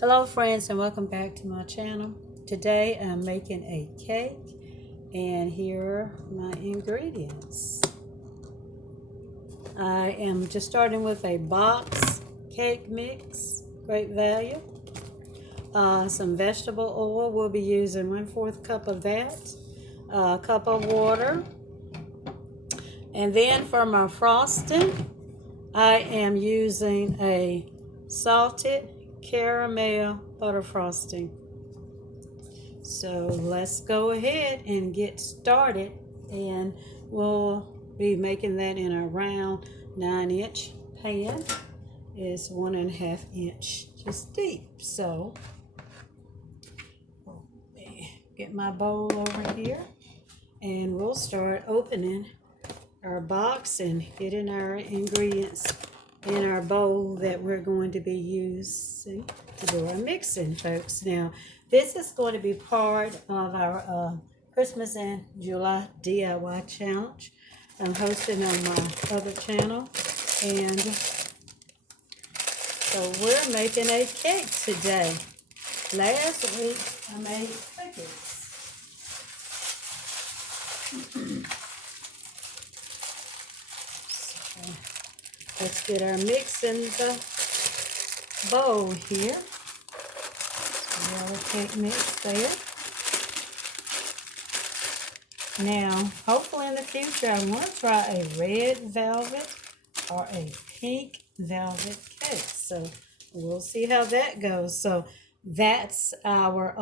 Hello friends and welcome back to my channel. Today I'm making a cake and here are my ingredients. I am just starting with a box cake mix, great value. Some vegetable oil, we'll be using 1/4 cup of that, a cup of water. And then for my frosting, I am using a salted caramel butter frosting. So let's go ahead and get started, and we'll be making that in a round 9-inch pan. It's 1.5 inches deep. So get my bowl over here and we'll start opening our box and getting our ingredients in our bowl that we're going to be using to do our mixing, folks. Now, this is going to be part of our Christmas and July DIY challenge I'm hosting on my other channel. And so we're making a cake today. Last week I made cookies. Let's get our mix in the bowl here. Yellow cake mix there. Now, hopefully in the future, I want to try a red velvet or a pink velvet cake. So we'll see how that goes. So that's our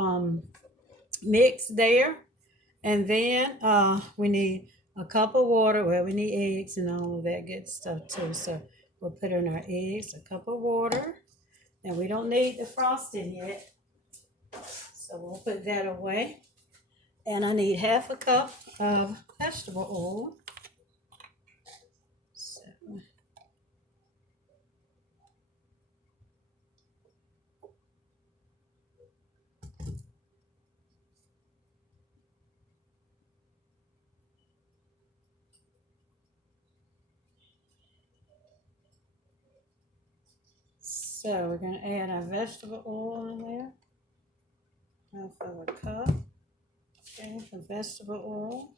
mix there. And then we need a cup of water. Well, we need eggs and all of that good stuff too. So we'll put in our eggs, a cup of water. And we don't need the frosting yet. So we'll put that away. And I need 1/2 cup of vegetable oil. So we're going to add our vegetable oil in there. 1/2 cup. Okay, for vegetable oil.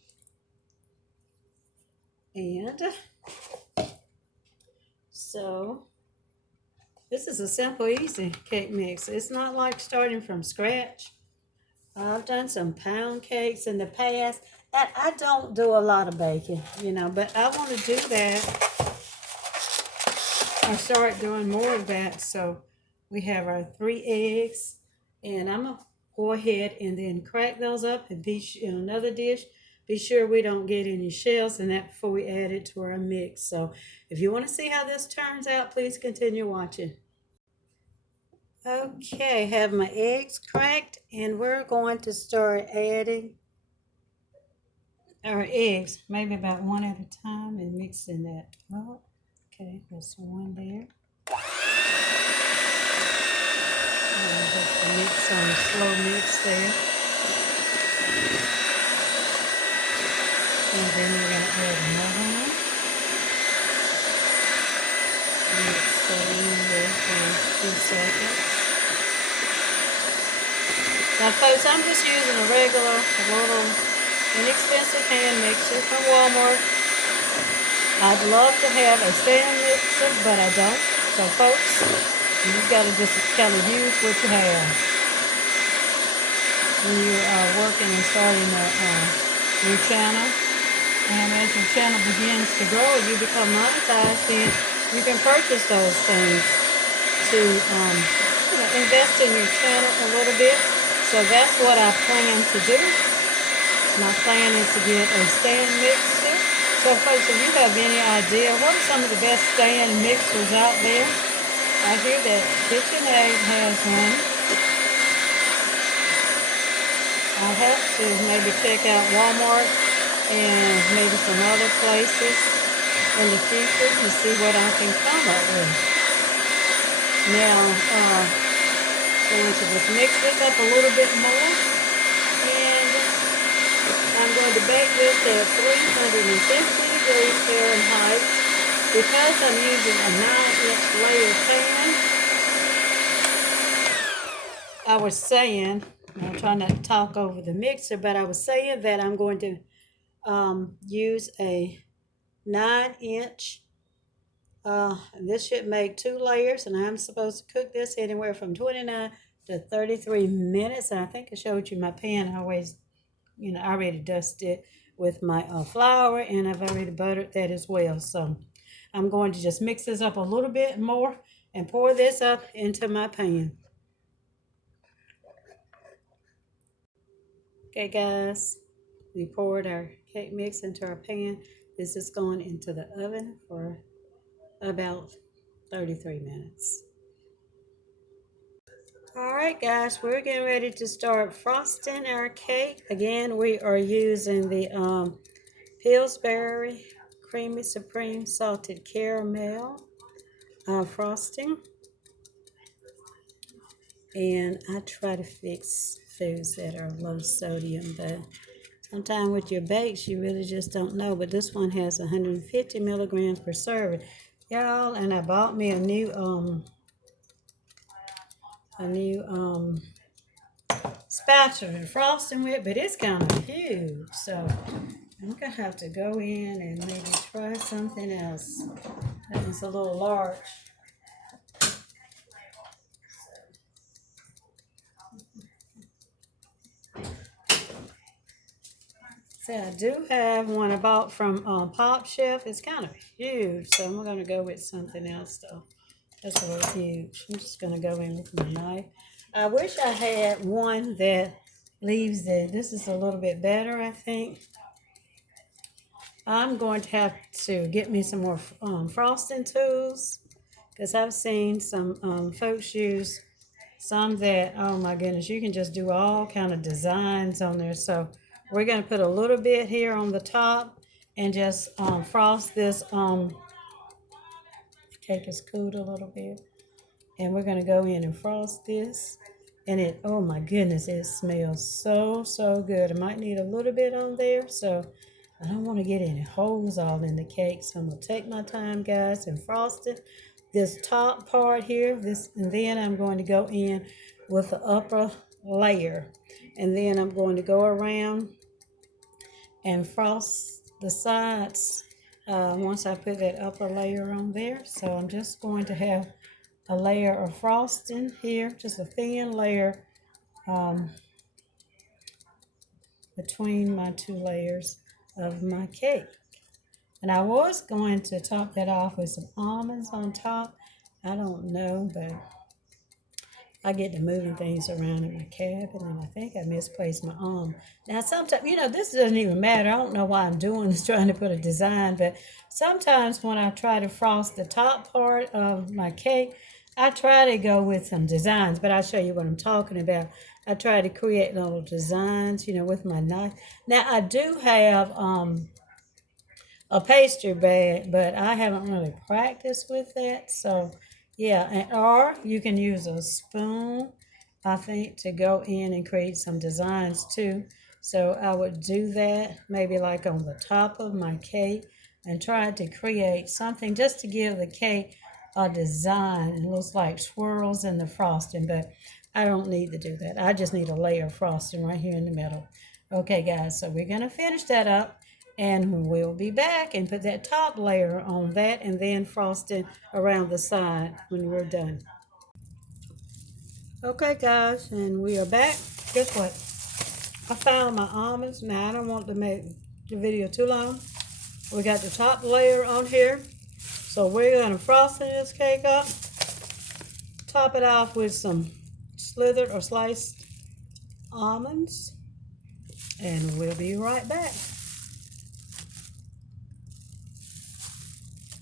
And so this is a simple, easy cake mix. It's not like starting from scratch. I've done some pound cakes in the past. And I don't do a lot of baking, but I want to do that. I start doing more of that. So we have our 3 eggs, and I'm going to go ahead and then crack those up and be in another dish. Be sure we don't get any shells in that before we add it to our mix. So if you want to see how this turns out, please continue watching. Okay, have my eggs cracked, and we're going to start adding our eggs, maybe about one at a time, and mixing that up. Okay, there's one there. Just mix on a slow mix there. And then we're going to add another one. Mix that in there for a few seconds. Now folks, I'm just using a regular, little inexpensive hand mixer from Walmart. I'd love to have a stand mixer, but I don't. So folks, you just got to just kind of use what you have when you're working and starting your channel. And as your channel begins to grow and you become monetized, then you can purchase those things to invest in your channel a little bit. So that's what I plan to do. My plan is to get a stand mixer. So folks, if you have any idea, what are some of the best stand mixers out there? I hear that KitchenAid has one. I'll have to maybe check out Walmart and maybe some other places in the future to see what I can come up with. Now, going to just mix this up a little bit more, and I'm going to bake this at 350 degrees Fahrenheit. Because I'm using a 9-inch layer pan, I was saying, I'm trying not to talk over the mixer, but I was saying that I'm going to use a 9-inch. This should make 2 layers, and I'm supposed to cook this anywhere from 29 to 33 minutes. And I think I showed you my pan. I always, I already dusted it with my flour, and I've already buttered that as well. So I'm going to just mix this up a little bit more and pour this up into my pan. Okay, guys, we poured our cake mix into our pan. This is going into the oven for about 33 minutes. All right, guys, we're getting ready to start frosting our cake. Again, we are using the Pillsbury Creamy Supreme Salted Caramel frosting. And I try to fix foods that are low sodium, but sometimes with your bakes, you really just don't know. But this one has 150 milligrams per serving, y'all. And I bought me a new spatula and frosting with, but it's kind of huge, so I'm gonna have to go in and maybe try something else that is a little large. So I do have one I bought from Pop Chef. It's kind of huge, so I'm gonna go with something else though. That's a little huge. I'm just gonna go in with my knife. I wish I had one that leaves it. This is a little bit better, I think. I'm going to have to get me some more frosting tools, because I've seen some folks use some that, oh my goodness, you can just do all kind of designs on there. So we're going to put a little bit here on the top and just frost this. The cake is cooled a little bit. And we're going to go in and frost this. And it, oh my goodness, it smells so, so good. I might need a little bit on there, so I don't want to get any holes all in the cake. So I'm going to take my time, guys, and frost it. This top part here, and then I'm going to go in with the upper layer. And then I'm going to go around and frost the sides once I put that upper layer on there. So I'm just going to have a layer of frosting here, just a thin layer between my 2 layers of my cake. And I was going to top that off with some almonds on top. I don't know, but I get to moving things around in my cabin, and I think I misplaced my almond. Now, sometimes, this doesn't even matter. I don't know why I'm doing this, trying to put a design, but sometimes when I try to frost the top part of my cake, I try to go with some designs, but I'll show you what I'm talking about. I try to create little designs, with my knife. Now, I do have a pastry bag, but I haven't really practiced with that. So, yeah, or you can use a spoon, I think, to go in and create some designs too. So I would do that maybe like on the top of my cake and try to create something just to give the cake a design. It looks like swirls in the frosting, but I don't need to do that. I just need a layer of frosting right here in the middle. Okay, guys, so we're going to finish that up. And we'll be back and put that top layer on that and then frost it around the side when we're done. Okay, guys, and we are back. Guess what? I found my almonds. Now, I don't want to make the video too long. We got the top layer on here. So we're going to frost this cake up. Top it off with some slithered or sliced almonds. And we'll be right back.